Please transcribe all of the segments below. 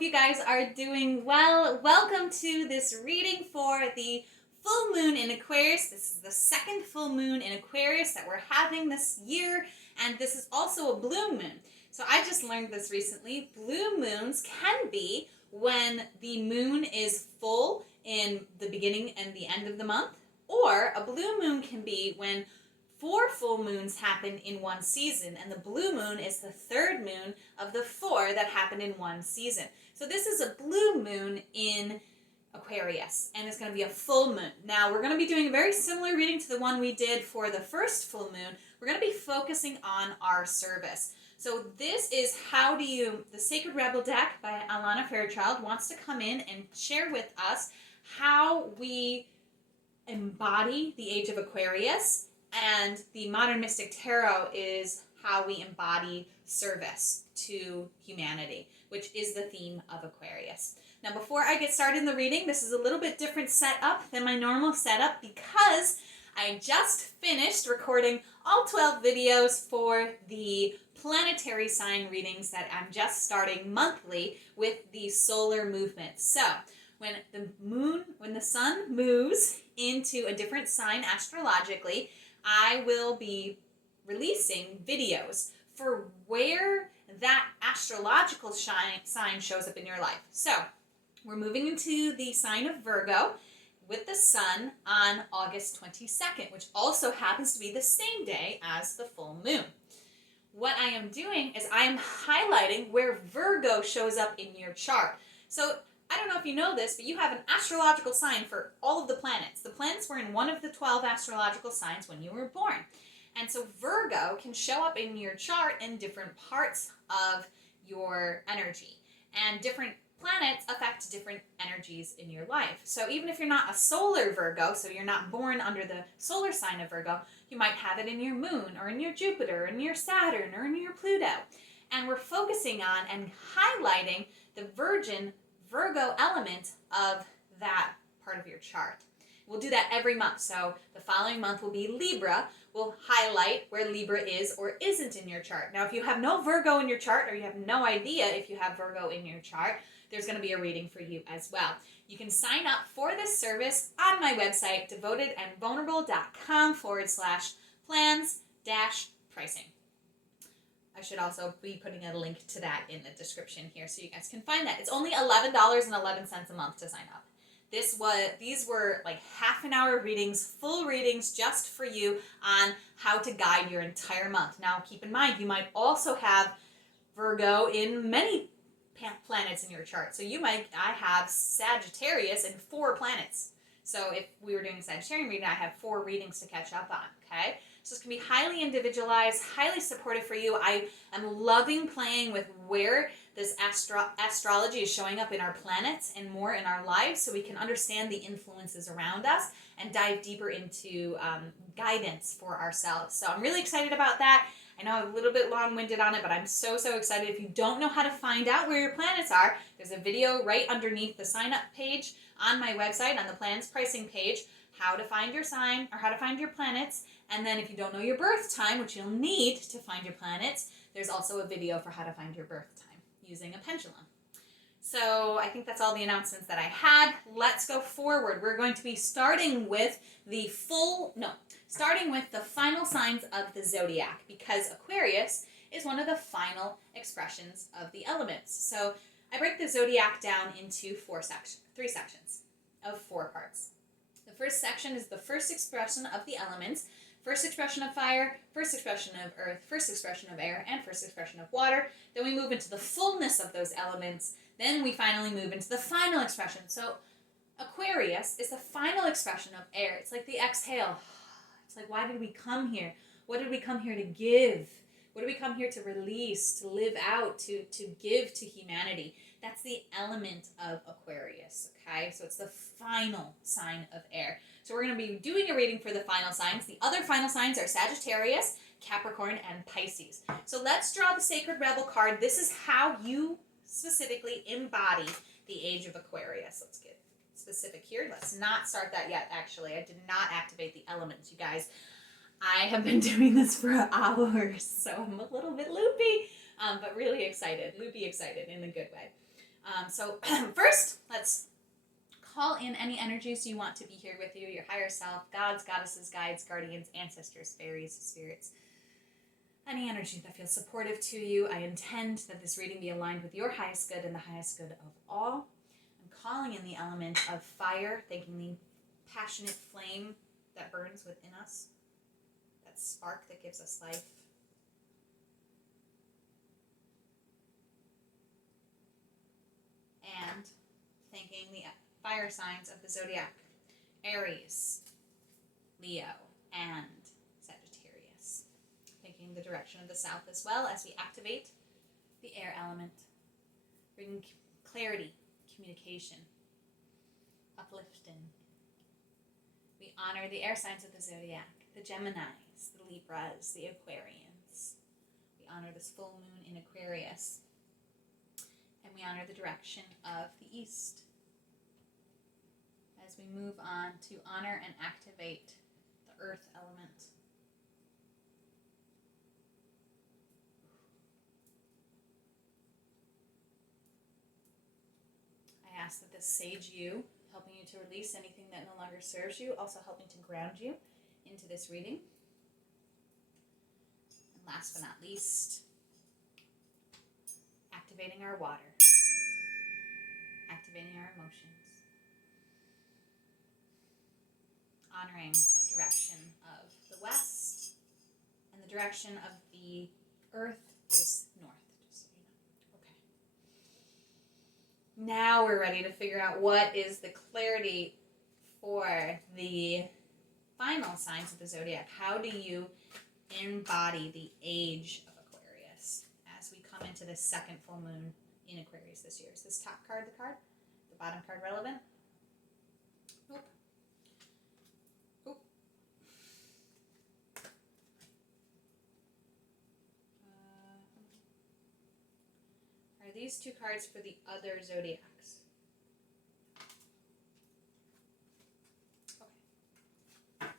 hope you guys are doing well. Welcome to this reading for the full moon in Aquarius. This is the second full moon in Aquarius that we're having this year, and this is also a blue moon. So I just learned this recently. Blue moons can be when the moon is full in the beginning and the end of the month, or a blue moon can be when 4 full moons happen in one season, and the blue moon is the third moon of the 4 that happened in one season. So this is a blue moon in Aquarius, and it's going to be a full moon. Now, we're going to be doing a very similar reading to the one we did for the first full moon. We're going to be focusing on our service. So this is the Sacred Rebel deck by Alana Fairchild wants to come in and share with us how we embody the Age of Aquarius. And the Modern Mystic Tarot is how we embody service to humanity, which is the theme of Aquarius. Now, before I get started in the reading, this is a little bit different setup than my normal setup because I just finished recording all 12 videos for the planetary sign readings that I'm just starting monthly with the solar movement. So, when the sun moves into a different sign astrologically, I will be releasing videos for where that astrological sign shows up in your life. So, we're moving into the sign of Virgo with the sun on August 22nd, which also happens to be the same day as the full moon. What I am doing is I am highlighting where Virgo shows up in your chart. So, I don't know if you know this, but you have an astrological sign for all of the planets. The planets were in one of the 12 astrological signs when you were born. And so Virgo can show up in your chart in different parts of your energy. And different planets affect different energies in your life. So even if you're not a solar Virgo, so you're not born under the solar sign of Virgo, you might have it in your moon or in your Jupiter, or in your Saturn, or in your Pluto. And we're focusing on and highlighting the Virgo element of that part of your chart. We'll do that every month. So the following month will be Libra. We'll highlight where Libra is or isn't in your chart. Now, if you have no Virgo in your chart, or you have no idea if you have Virgo in your chart, there's going to be a reading for you as well. You can sign up for this service on my website, devotedandvulnerable.com/plans-pricing. I should also be putting a link to that in the description here so you guys can find that. It's only $11.11 a month to sign up. These were like half an hour readings, full readings just for you on how to guide your entire month. Now, keep in mind, you might also have Virgo in many planets in your chart. So I have Sagittarius in 4 planets. So if we were doing a Sagittarian reading, I have 4 readings to catch up on, okay? So it's going to be highly individualized, highly supportive for you. I am loving playing with where this astrology is showing up in our planets and more in our lives so we can understand the influences around us and dive deeper into guidance for ourselves. So I'm really excited about that. I know I'm a little bit long-winded on it, but I'm so excited. If you don't know how to find out where your planets are, there's a video right underneath the sign-up page on my website, on the plans pricing page, how to find your sign or how to find your planets. And then if you don't know your birth time, which you'll need to find your planets, there's also a video for how to find your birth time using a pendulum. So I think that's all the announcements that I had. Let's go forward. We're going to be starting with the final signs of the zodiac, because Aquarius is one of the final expressions of the elements. So I break the zodiac down into 3 sections of 4 parts. The first section is the first expression of the elements, first expression of fire, first expression of earth, first expression of air, and first expression of water. Then we move into the fullness of those elements. Then we finally move into the final expression. So Aquarius is the final expression of air. It's like the exhale. It's like, why did we come here? What did we come here to give? What did we come here to release, to live out, to give to humanity? That's the element of Aquarius, okay? So it's the final sign of air. So we're going to be doing a reading for the final signs. The other final signs are Sagittarius, Capricorn, and Pisces. So let's draw the Sacred Rebel card. This is how you specifically embody the Age of Aquarius. Let's get specific here. Let's not start that yet, actually. I did not activate the elements, you guys. I have been doing this for hours, so I'm a little bit loopy, but really excited. Loopy excited in a good way. So first, let's call in any energies you want to be here with you, your higher self, gods, goddesses, guides, guardians, ancestors, fairies, spirits, any energy that feels supportive to you. I intend that this reading be aligned with your highest good and the highest good of all. I'm calling in the element of fire, thanking the passionate flame that burns within us, that spark that gives us life. And thanking the fire signs of the zodiac, Aries, Leo, and Sagittarius. Thinking the direction of the south as well as we activate the air element, bringing clarity, communication, uplifting. We honor the air signs of the zodiac, the Geminis, the Libras, the Aquarians. We honor this full moon in Aquarius, and we honor the direction of the east. As we move on to honor and activate the earth element. I ask that this sage you, helping you to release anything that no longer serves you, also helping to ground you into this reading. And last but not least, activating our water, activating our emotions, honoring the direction of the west, and the direction of the earth is north, just so you know. Okay. Now we're ready to figure out what is the clarity for the final signs of the zodiac. How do you embody the age of Aquarius as we come into this second full moon in Aquarius this year? Is this top card the card? The bottom card relevant? Nope. Are these two cards for the other zodiacs? Okay.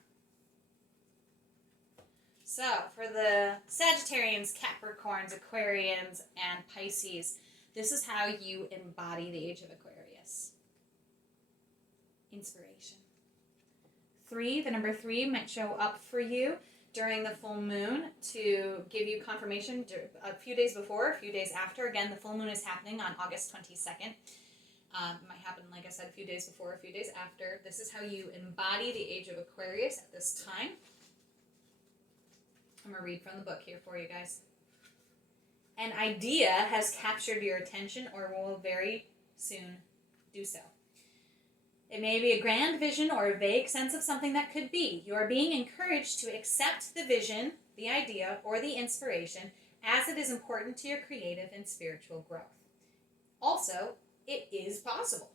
So, for the Sagittarians, Capricorns, Aquarians, and Pisces, this is how you embody the Age of Aquarius. Inspiration. 3, the number 3 might show up for you during the full moon to give you confirmation a few days before, a few days after. Again, the full moon is happening on August 22nd. It might happen, like I said, a few days before, a few days after. This is how you embody the Age of Aquarius at this time. I'm going to read from the book here for you guys. An idea has captured your attention or will very soon do so. It may be a grand vision or a vague sense of something that could be. You are being encouraged to accept the vision, the idea, or the inspiration as it is important to your creative and spiritual growth. Also, it is possible.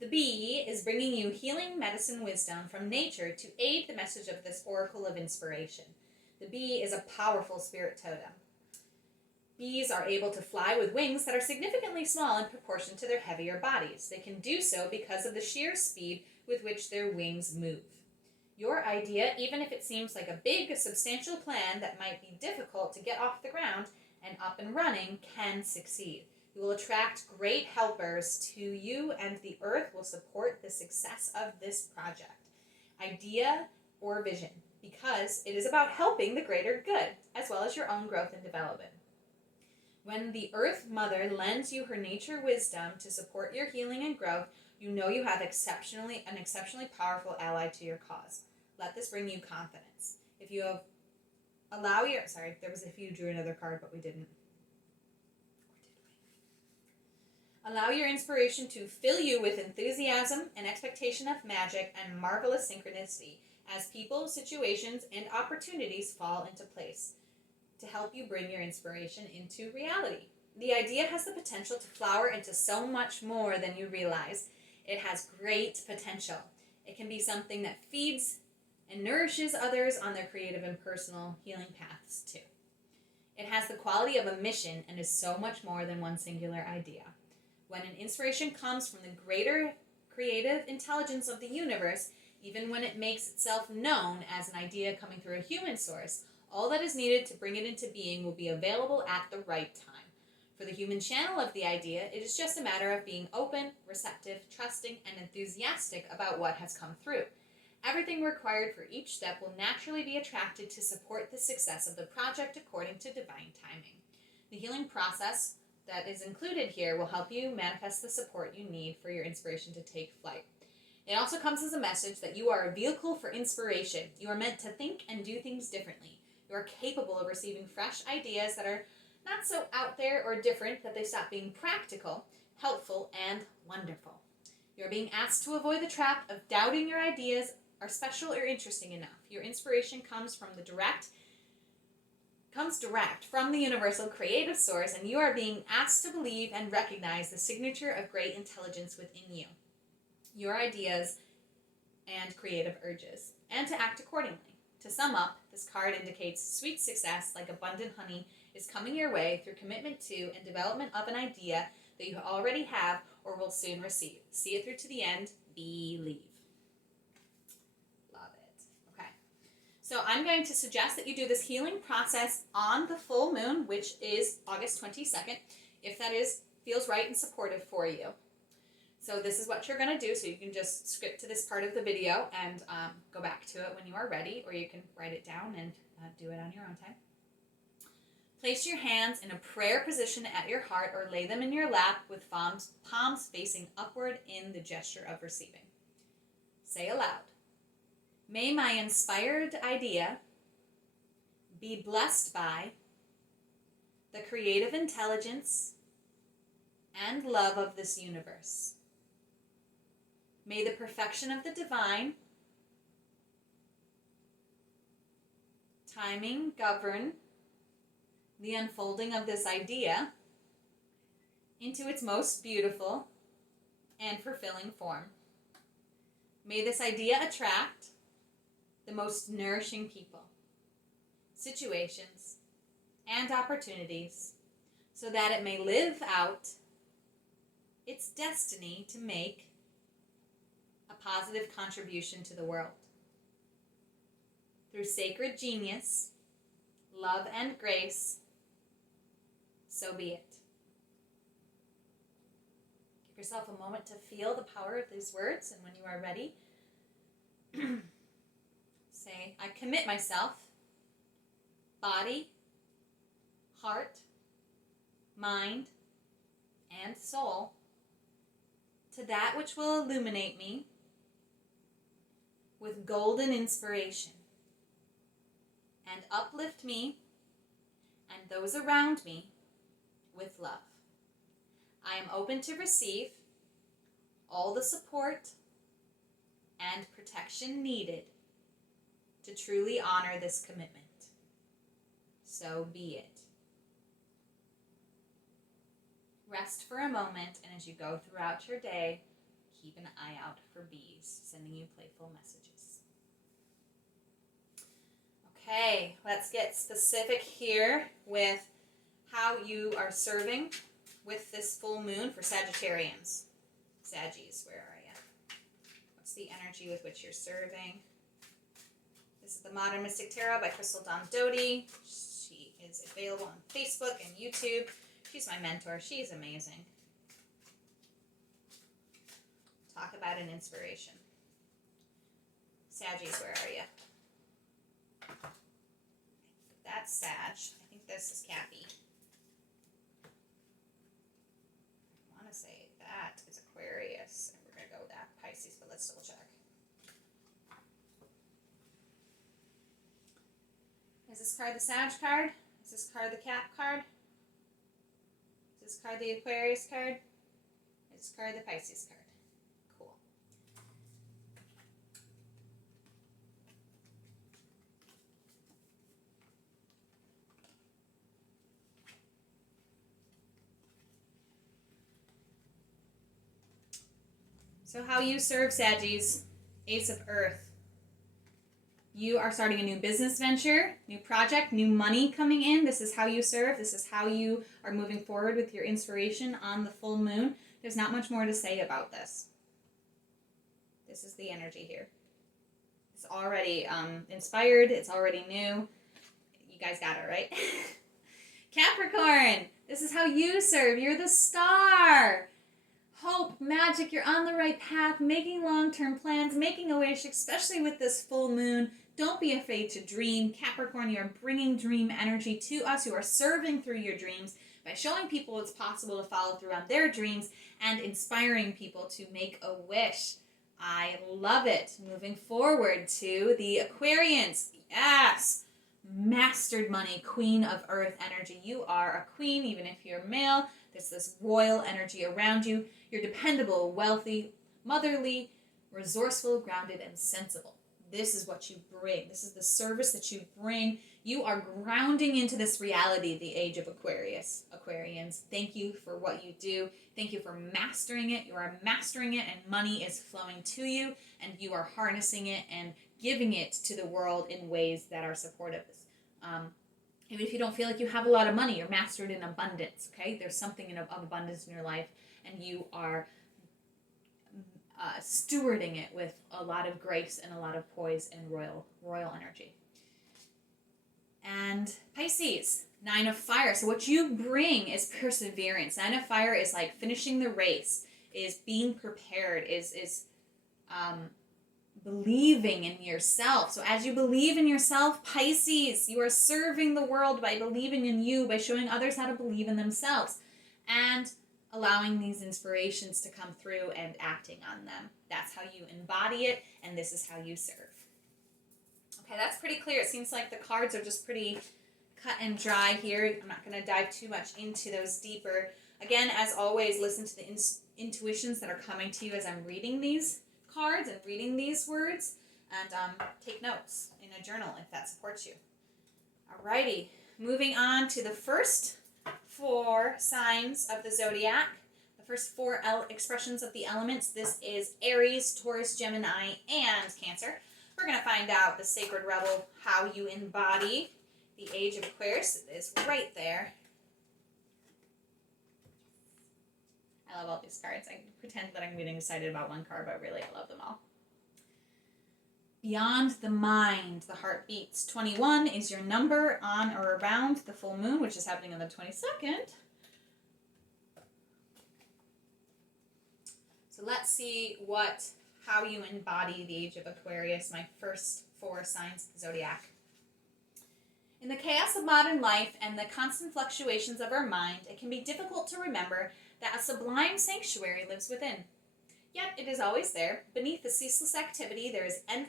The bee is bringing you healing medicine wisdom from nature to aid the message of this oracle of inspiration. The bee is a powerful spirit totem. Bees are able to fly with wings that are significantly small in proportion to their heavier bodies. They can do so because of the sheer speed with which their wings move. Your idea, even if it seems like a big, substantial plan that might be difficult to get off the ground and up and running, can succeed. You will attract great helpers to you, and the earth will support the success of this project. Idea or vision, because it is about helping the greater good, as well as your own growth and development. When the Earth Mother lends you her nature wisdom to support your healing and growth, you know you have an exceptionally powerful ally to your cause. Let this bring you confidence. If you drew another card, but we didn't. Allow your inspiration to fill you with enthusiasm and expectation of magic and marvelous synchronicity as people, situations, and opportunities fall into place to help you bring your inspiration into reality. The idea has the potential to flower into so much more than you realize. It has great potential. It can be something that feeds and nourishes others on their creative and personal healing paths too. It has the quality of a mission and is so much more than one singular idea. When an inspiration comes from the greater creative intelligence of the universe, even when it makes itself known as an idea coming through a human source, all that is needed to bring it into being will be available at the right time. For the human channel of the idea, it is just a matter of being open, receptive, trusting, and enthusiastic about what has come through. Everything required for each step will naturally be attracted to support the success of the project according to divine timing. The healing process that is included here will help you manifest the support you need for your inspiration to take flight. It also comes as a message that you are a vehicle for inspiration. You are meant to think and do things differently. You are capable of receiving fresh ideas that are not so out there or different that they stop being practical, helpful, and wonderful. You are being asked to avoid the trap of doubting your ideas are special or interesting enough. Your inspiration comes direct from the universal creative source, and you are being asked to believe and recognize the signature of great intelligence within you, your ideas and creative urges, and to act accordingly. To sum up, this card indicates sweet success like abundant honey is coming your way through commitment to and development of an idea that you already have or will soon receive. See it through to the end. Believe. Love it. Okay. So I'm going to suggest that you do this healing process on the full moon, which is August 22nd, if that feels right and supportive for you. So this is what you're going to do. So you can just skip to this part of the video and go back to it when you are ready, or you can write it down and do it on your own time. Place your hands in a prayer position at your heart or lay them in your lap with palms facing upward in the gesture of receiving. Say aloud, may my inspired idea be blessed by the creative intelligence and love of this universe. May the perfection of the divine timing govern the unfolding of this idea into its most beautiful and fulfilling form. May this idea attract the most nourishing people, situations, and opportunities so that it may live out its destiny to make a positive contribution to the world. Through sacred genius, love, and grace, so be it. Give yourself a moment to feel the power of these words, and when you are ready, say, I commit myself, body, heart, mind, and soul, to that which will illuminate me with golden inspiration and uplift me and those around me with love. I am open to receive all the support and protection needed to truly honor this commitment. So be it. Rest for a moment, and as you go throughout your day, keep an eye out for bees sending you playful messages. Okay, let's get specific here with how you are serving with this full moon for Sagittarians. Saggies, where are you? What's the energy with which you're serving? This is the Modern Mystic Tarot by Crystal Dom Doty. She is available on Facebook and YouTube. She's my mentor. She's amazing. Talk about an inspiration. Saggies, where are you? That's Sag. I think this is Cappy. I want to say that is Aquarius, and we're going to go with that Pisces, but let's double check. Is this card the Sag card? Is this card the Cap card? Is this card the Aquarius card? Is this card the Pisces card? Cool. So how you serve, Saggies, Ace of Earth. You are starting a new business venture, new project, new money coming in. This is how you serve. This is how you are moving forward with your inspiration on the full moon. There's not much more to say about this. This is the energy here. It's already inspired. It's already new. You guys got it, right? Capricorn, This is how you serve. You're the star. Hope, magic, you're on the right path, making long-term plans, making a wish, especially with this full moon. Don't be afraid to dream. Capricorn, you're bringing dream energy to us. You are serving through your dreams by showing people it's possible to follow through on their dreams and inspiring people to make a wish. I love it. Moving forward to the Aquarians. Yes. Mastered money, queen of earth energy. You are a queen, even if you're male. There's this royal energy around you. You're dependable, wealthy, motherly, resourceful, grounded, and sensible. This is what you bring. This is the service that you bring. You are grounding into this reality, the Age of Aquarius. Aquarians, thank you for what you do. Thank you for mastering it. You are mastering it, and money is flowing to you, and you are harnessing it and giving it to the world in ways that are supportive. Even if you don't feel like you have a lot of money, you're mastered in abundance, okay? There's something of abundance in your life, and you are stewarding it with a lot of grace and a lot of poise and royal energy. And Pisces, 9 of fire. So what you bring is perseverance. 9 of fire is like finishing the race, is being prepared, is believing in yourself. So as you believe in yourself, Pisces, you are serving the world by believing in you, by showing others how to believe in themselves, and allowing these inspirations to come through and acting on them. That's how you embody it, and this is how you serve. Okay, that's pretty clear. It seems like the cards are just pretty cut and dry here. I'm not going to dive too much into those deeper. Again, as always, listen to the intuitions that are coming to you as I'm reading these cards and reading these words, and take notes in a journal if that supports you. Alrighty, moving on to the first 4 signs of the zodiac, the first 4 expressions of the elements. This is Aries, Taurus, Gemini, and Cancer. We're going to find out the Sacred Rebel, how you embody the Age of Aquarius. It is right there. I love all these cards. I pretend that I'm getting excited about one card, but really I love them all. Beyond the mind, the heart beats. 21 is your number on or around the full moon, which is happening on the 22nd. So let's see how you embody the Age of Aquarius, my first 4 signs of the zodiac. In the chaos of modern life and the constant fluctuations of our mind, it can be difficult to remember that a sublime sanctuary lives within. Yet it is always there. Beneath the ceaseless activity, there is an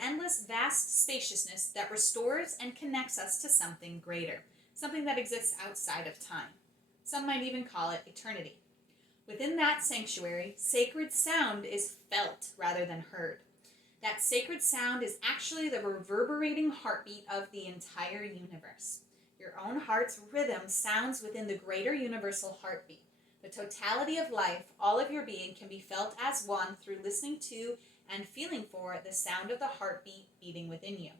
endless vast spaciousness that restores and connects us to something greater, something that exists outside of time. Some might even call it eternity. Within that sanctuary, sacred sound is felt rather than heard. That sacred sound is actually the reverberating heartbeat of the entire universe. Your own heart's rhythm sounds within the greater universal heartbeat. The totality of life, all of your being, can be felt as one through listening to and feeling for the sound of the heartbeat beating within you.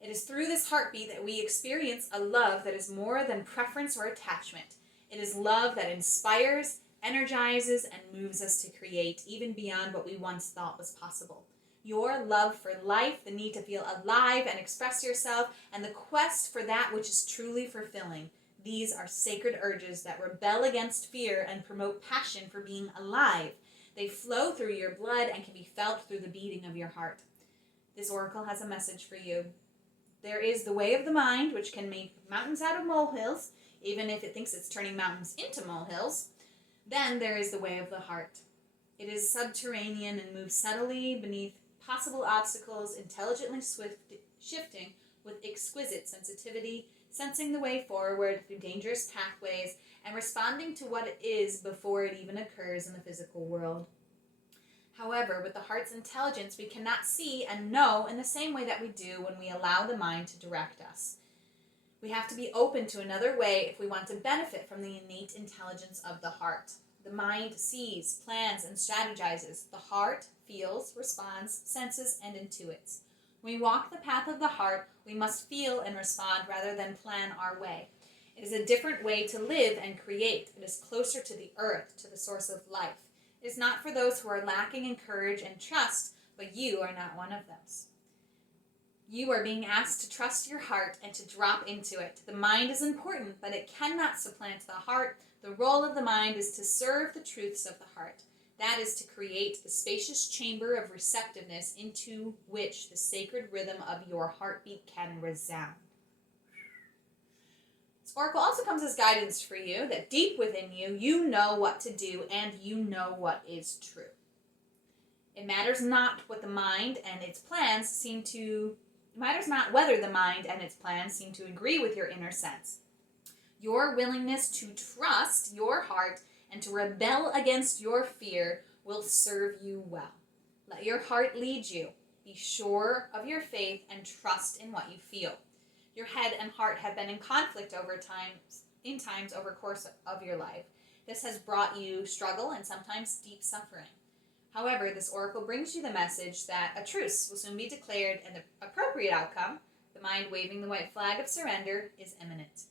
It is through this heartbeat that we experience a love that is more than preference or attachment. It is love that inspires, energizes, and moves us to create, even beyond what we once thought was possible. Your love for life, the need to feel alive and express yourself, and the quest for that which is truly fulfilling. These are sacred urges that rebel against fear and promote passion for being alive. They flow through your blood and can be felt through the beating of your heart. This oracle has a message for you. There is the way of the mind, which can make mountains out of molehills, even if it thinks it's turning mountains into molehills. Then there is the way of the heart. It is subterranean and moves subtly beneath possible obstacles, intelligently shifting with exquisite sensitivity, sensing the way forward through dangerous pathways, and responding to what it is before it even occurs in the physical world. However, with the heart's intelligence, we cannot see and know in the same way that we do when we allow the mind to direct us. We have to be open to another way if we want to benefit from the innate intelligence of the heart. The mind sees, plans, and strategizes. The heart feels, responds, senses, and intuits. When we walk the path of the heart, we must feel and respond rather than plan our way. It is a different way to live and create. It is closer to the earth, to the source of life. It is not for those who are lacking in courage and trust, but you are not one of those. You are being asked to trust your heart and to drop into it. The mind is important, but it cannot supplant the heart. The role of the mind is to serve the truths of the heart. That is to create the spacious chamber of receptiveness into which the sacred rhythm of your heartbeat can resound. This oracle also comes as guidance for you, that deep within you, you know what to do and you know what is true. It matters not what the mind and its plans seem to... It matters not whether the mind and its plans seem to agree with your inner sense. Your willingness to trust your heart and to rebel against your fear will serve you well. Let your heart lead you. Be sure of your faith and trust in what you feel. Your head and heart have been in conflict over times over the course of your life. This has brought you struggle and sometimes deep suffering. However, this oracle brings you the message that a truce will soon be declared and the appropriate outcome, the mind waving the white flag of surrender, is imminent.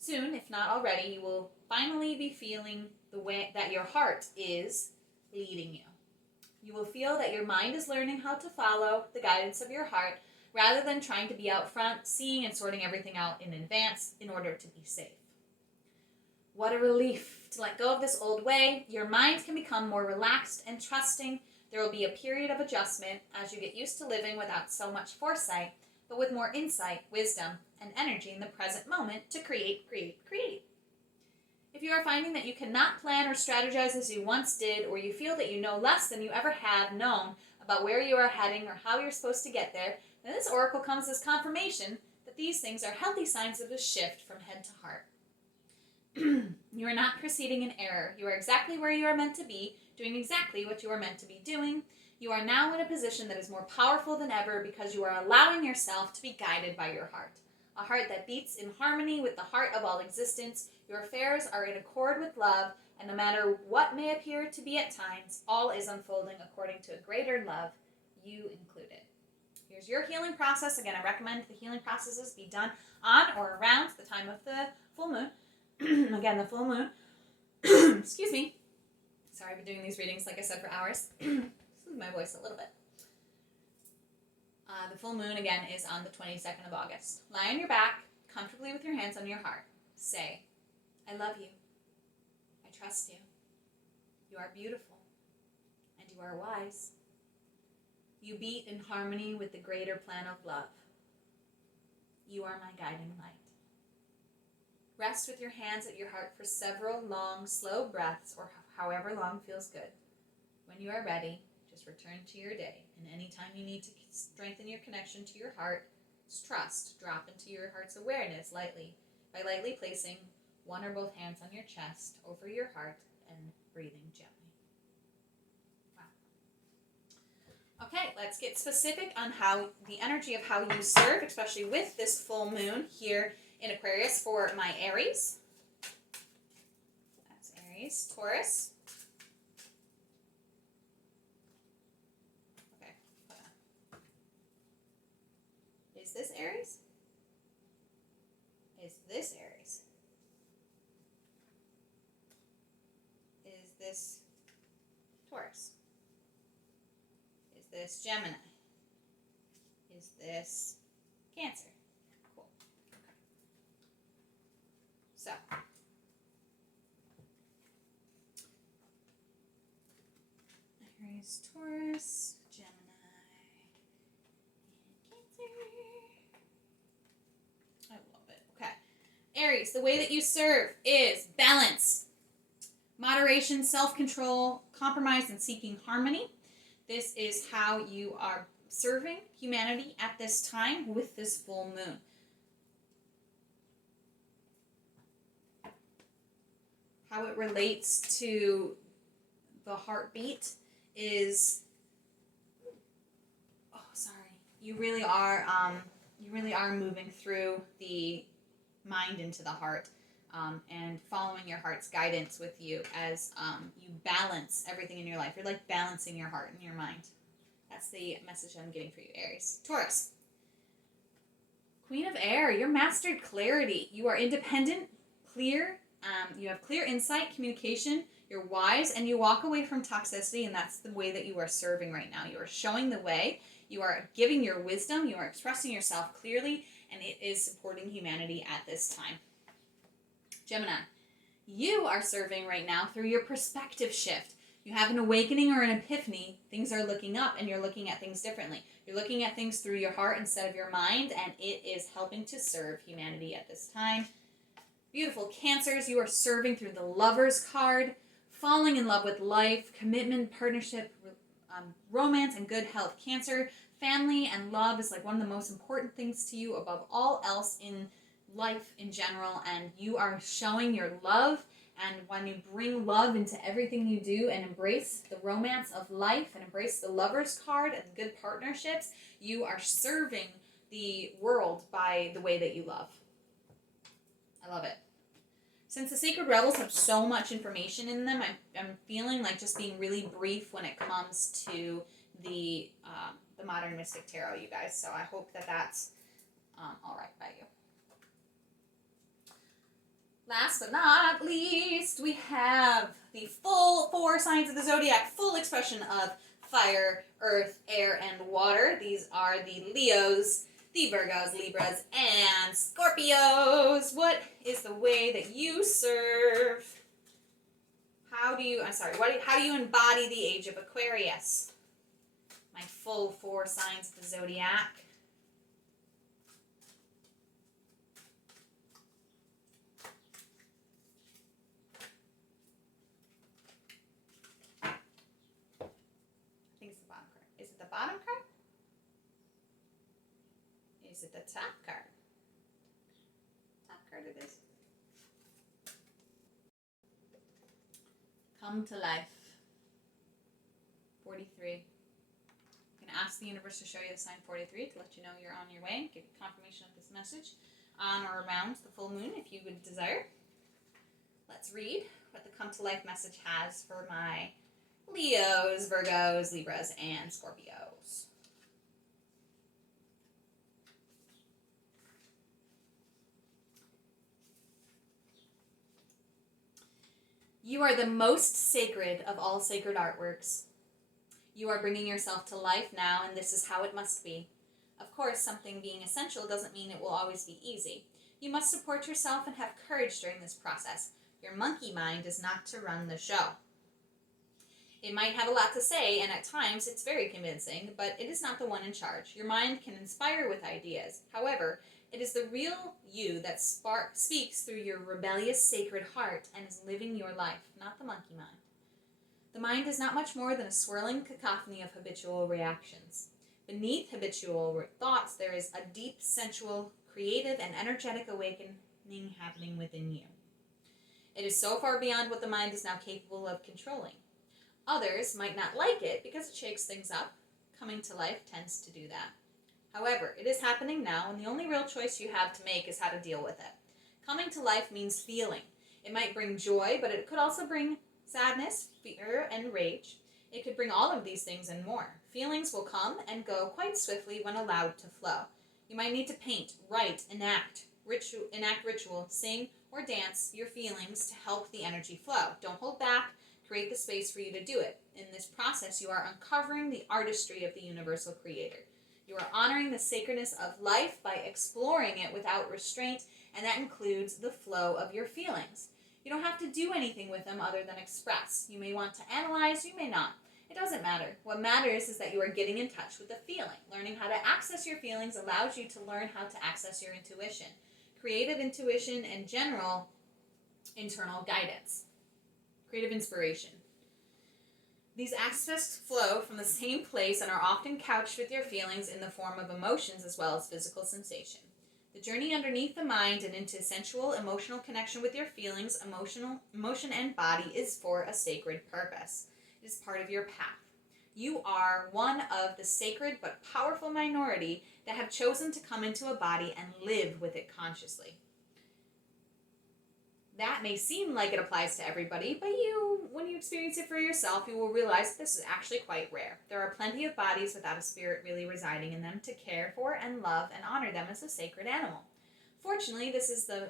Soon, if not already, you will finally be feeling the way that your heart is leading you. You will feel that your mind is learning how to follow the guidance of your heart rather than trying to be out front, seeing and sorting everything out in advance in order to be safe. What a relief to let go of this old way. Your mind can become more relaxed and trusting. There will be a period of adjustment as you get used to living without so much foresight, but with more insight, wisdom, and energy in the present moment to create. If you are finding that you cannot plan or strategize as you once did, or you feel that you know less than you ever have known about where you are heading or how you're supposed to get there, then this oracle comes as confirmation that these things are healthy signs of a shift from head to heart. You are not proceeding in error. You are exactly where you are meant to be, doing exactly what you are meant to be doing. You are now in a position that is more powerful than ever because you are allowing yourself to be guided by your heart. A heart that beats in harmony with the heart of all existence. Your affairs are in accord with love, and no matter what may appear to be at times, all is unfolding according to a greater love, you included. Here's your healing process. Again, I recommend the healing processes be done on or around the time of the full moon. Again, the full moon. Excuse me. Sorry, I've been doing these readings, like I said, for hours. Smooth my voice a little bit. The full moon, again, is on the 22nd of August. Lie on your back, comfortably with your hands on your heart. Say, I love you. I trust you. You are beautiful. And you are wise. You beat in harmony with the greater plan of love. You are my guiding light. Rest with your hands at your heart for several long, slow breaths, or however long feels good. When you are ready, just return to your day. And anytime you need to strengthen your connection to your heart, trust, drop into your heart's awareness lightly, by lightly placing one or both hands on your chest, over your heart, and breathing gently. Wow. Okay, let's get specific on how the energy of how you serve, especially with this full moon here in Aquarius for my Aries. That's Aries. Taurus. Okay. Is this Aries? Is this Aries? Is this Taurus? Is this Gemini? Is this Cancer? Cool. Okay. So, Aries, Taurus, Gemini, and Cancer. I love it. Okay. Aries, the way that you serve is balance, moderation, self-control, compromise, and seeking harmony. This is how you are serving humanity at this time with this full moon. How it relates to the heartbeat is, you really are moving through the mind into the heart, and following your heart's guidance with you as you balance everything in your life. You're like balancing your heart and your mind. That's the message I'm getting for you, Aries. Taurus. Queen of Air, you're mastered clarity. You are independent, clear. You have clear insight, communication. You're wise, and you walk away from toxicity, and that's the way that you are serving right now. You are showing the way. You are giving your wisdom. You are expressing yourself clearly, and it is supporting humanity at this time. Gemini, you are serving right now through your perspective shift. You have an awakening or an epiphany. Things are looking up, and you're looking at things differently. You're looking at things through your heart instead of your mind, and it is helping to serve humanity at this time. Beautiful Cancers, you are serving through the Lover's card, falling in love with life, commitment, partnership, romance, and good health. Cancer, family and love is like one of the most important things to you above all else in life in general, and you are showing your love. And when you bring love into everything you do and embrace the romance of life and embrace the Lover's card and good partnerships, you are serving the world by the way that you love. I love it. Since the Sacred Rebels have so much information in them, I'm feeling like just being really brief when it comes to the Modern Mystic Tarot, you guys. So I hope that that's all right by you. Last but not least, we have the full 4 signs of the zodiac, full expression of fire, earth, air, and water. These are the Leos, the Virgos, Libras, and Scorpios. What is the way that you serve? How do you embody the Age of Aquarius? My full 4 signs of the zodiac. Bottom card? Is it the top card? Top card it is. Come to life. 43. You can ask the universe to show you the sign 43 to let you know you're on your way. Give you confirmation of this message on or around the full moon if you would desire. Let's read what the come to life message has for my Leos, Virgos, Libras, and Scorpios. You are the most sacred of all sacred artworks. You are bringing yourself to life now, and this is how it must be. Of course, something being essential doesn't mean it will always be easy. You must support yourself and have courage during this process. Your monkey mind is not to run the show. It might have a lot to say, and at times it's very convincing, but it is not the one in charge. Your mind can inspire with ideas. However, it is the real you that speaks through your rebellious sacred heart and is living your life, not the monkey mind. The mind is not much more than a swirling cacophony of habitual reactions. Beneath habitual thoughts, there is a deep, sensual, creative, and energetic awakening happening within you. It is so far beyond what the mind is now capable of controlling. Others might not like it because it shakes things up. Coming to life tends to do that. However, it is happening now, and the only real choice you have to make is how to deal with it. Coming to life means feeling. It might bring joy, but it could also bring sadness, fear, and rage. It could bring all of these things and more. Feelings will come and go quite swiftly when allowed to flow. You might need to paint, write, enact ritual, sing, or dance your feelings to help the energy flow. Don't hold back. Create the space for you to do it. In this process, you are uncovering the artistry of the universal creator. You are honoring the sacredness of life by exploring it without restraint, and that includes the flow of your feelings. You don't have to do anything with them other than express. You may want to analyze, you may not. It doesn't matter. What matters is that you are getting in touch with the feeling. Learning how to access your feelings allows you to learn how to access your intuition. Creative intuition and general internal guidance. Creative inspiration. These aspects flow from the same place and are often couched with your feelings in the form of emotions as well as physical sensation. The journey underneath the mind and into sensual, emotional connection with your feelings, emotion and body is for a sacred purpose. It is part of your path. You are one of the sacred but powerful minority that have chosen to come into a body and live with it consciously. That may seem like it applies to everybody, but when you experience it for yourself, you will realize this is actually quite rare. There are plenty of bodies without a spirit really residing in them to care for and love and honor them as a sacred animal. Fortunately, this is the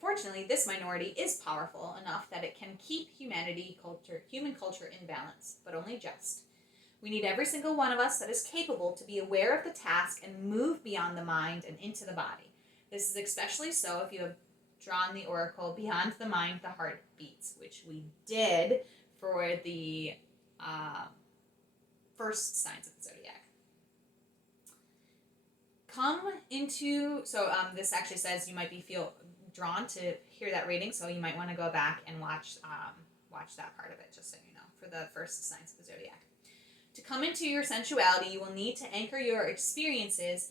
fortunately, this minority is powerful enough that it can keep human culture in balance, but only just. We need every single one of us that is capable to be aware of the task and move beyond the mind and into the body. This is especially so if you have drawn the oracle Beyond the Mind, the Heart Beats, which we did for the first signs of the zodiac. This actually says you might feel drawn to hear that reading, so you might want to go back and watch that part of it, just so you know, for the first signs of the zodiac. To come into your sensuality, you will need to anchor your experiences.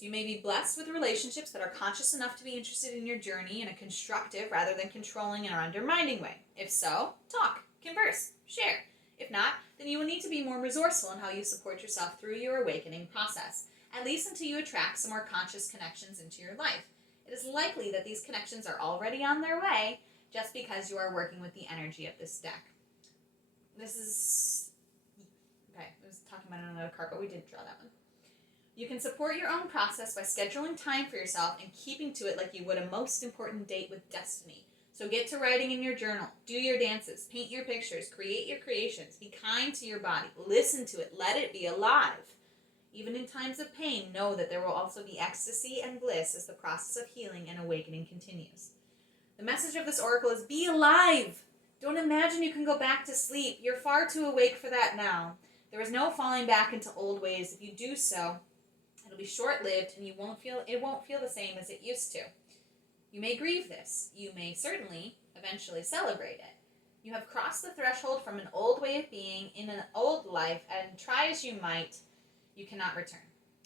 You may be blessed with relationships that are conscious enough to be interested in your journey in a constructive rather than controlling or undermining way. If so, talk, converse, share. If not, then you will need to be more resourceful in how you support yourself through your awakening process, at least until you attract some more conscious connections into your life. It is likely that these connections are already on their way just because you are working with the energy of this deck. This is... Okay, I was talking about another card, but we didn't draw that one. You can support your own process by scheduling time for yourself and keeping to it like you would a most important date with destiny. So get to writing in your journal, do your dances, paint your pictures, create your creations, be kind to your body, listen to it, let it be alive. Even in times of pain, know that there will also be ecstasy and bliss as the process of healing and awakening continues. The message of this oracle is be alive. Don't imagine you can go back to sleep. You're far too awake for that now. There is no falling back into old ways. If you do so, it'll be short-lived and it won't feel the same as it used to. You may grieve this. You may certainly eventually celebrate it. You have crossed the threshold from an old way of being in an old life, and try as you might, you cannot return.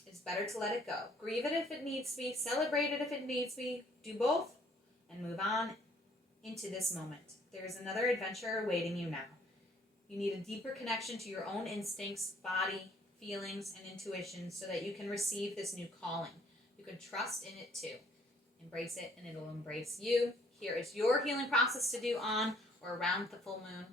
It's better to let it go. Grieve it if it needs to be, celebrate it if it needs to be, do both, and move on into this moment. There is another adventure awaiting you now. You need a deeper connection to your own instincts, body, feelings, and intuition so that you can receive this new calling. You can trust in it too. Embrace it and it'll embrace you. Here is your healing process to do on or around the full moon.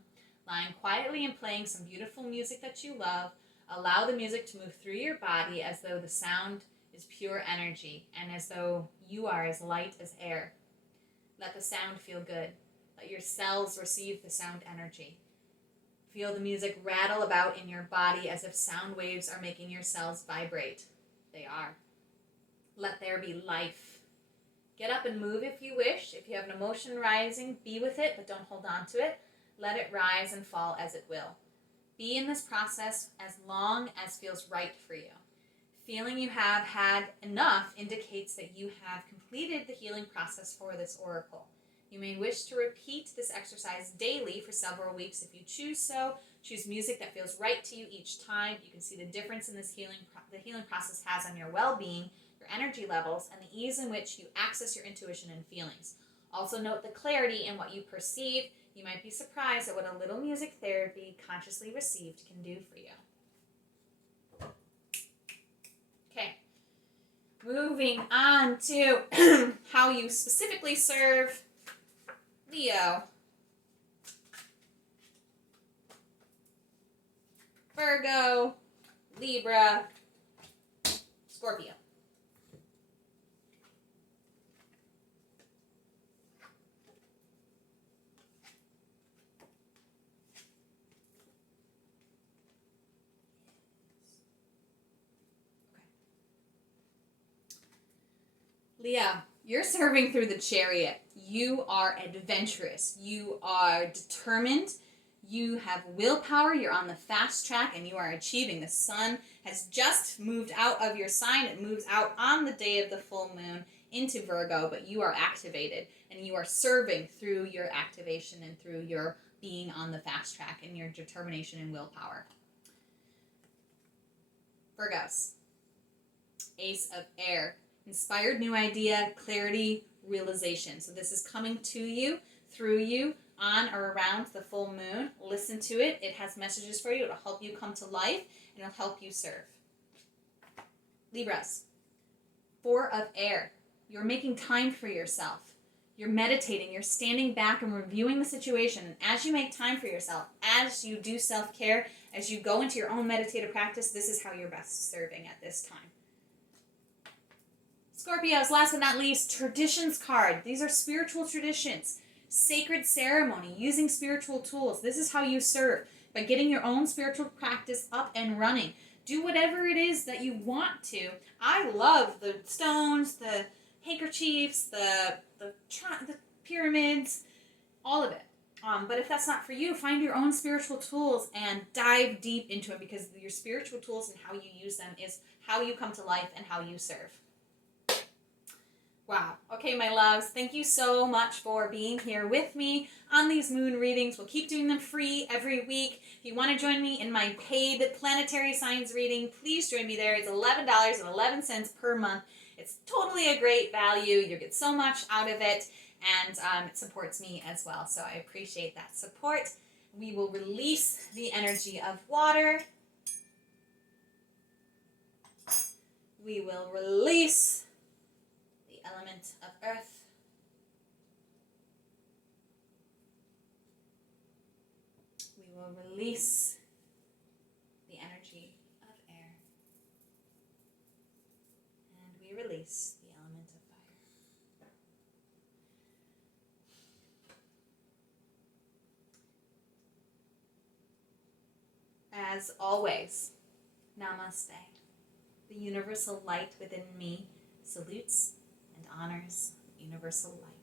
Lying quietly and playing some beautiful music that you love. Allow the music to move through your body as though the sound is pure energy and as though you are as light as air. Let the sound feel good. Let your cells receive the sound energy. Feel the music rattle about in your body as if sound waves are making your cells vibrate. They are. Let there be life. Get up and move if you wish. If you have an emotion rising, be with it, but don't hold on to it. Let it rise and fall as it will. Be in this process as long as feels right for you. Feeling you have had enough indicates that you have completed the healing process for this oracle. You may wish to repeat this exercise daily for several weeks if you choose so. Choose music that feels right to you each time. You can see the difference in the healing process has on your well-being, your energy levels, and the ease in which you access your intuition and feelings. Also note the clarity in what you perceive. You might be surprised at what a little music therapy consciously received can do for you. Okay, moving on to how you specifically serve Leo, Virgo, Libra, Scorpio. Leo, you're serving through the Chariot. You are adventurous. You are determined. You have willpower. You're on the fast track and you are achieving. The sun has just moved out of your sign. It moves out on the day of the full moon into Virgo, but you are activated and you are serving through your activation and through your being on the fast track and your determination and willpower. Virgos, Ace of Air. Inspired new idea, clarity, realization. So this is coming to you, through you, on or around the full moon. Listen to it. It has messages for you. It'll help you come to life, and it'll help you serve. Libras, Four of Air. You're making time for yourself. You're meditating. You're standing back and reviewing the situation. And as you make time for yourself, as you do self-care, as you go into your own meditative practice, this is how you're best serving at this time. Scorpios, last but not least, traditions card. These are spiritual traditions, sacred ceremony, using spiritual tools. This is how you serve, by getting your own spiritual practice up and running. Do whatever it is that you want to. I love the stones, the handkerchiefs, the pyramids, all of it. But if that's not for you, find your own spiritual tools and dive deep into it, because your spiritual tools and how you use them is how you come to life and how you serve. Wow. Okay, my loves, thank you so much for being here with me on these moon readings. We'll keep doing them free every week. If you want to join me in my paid planetary signs reading, please join me there. It's $11.11 per month. It's totally a great value. You get so much out of it, and it supports me as well. So I appreciate that support. We will release the energy of water. We will release the element of earth. We will release the energy of air. And we release the element of fire. As always, Namaste. The universal light within me salutes and honors universal light.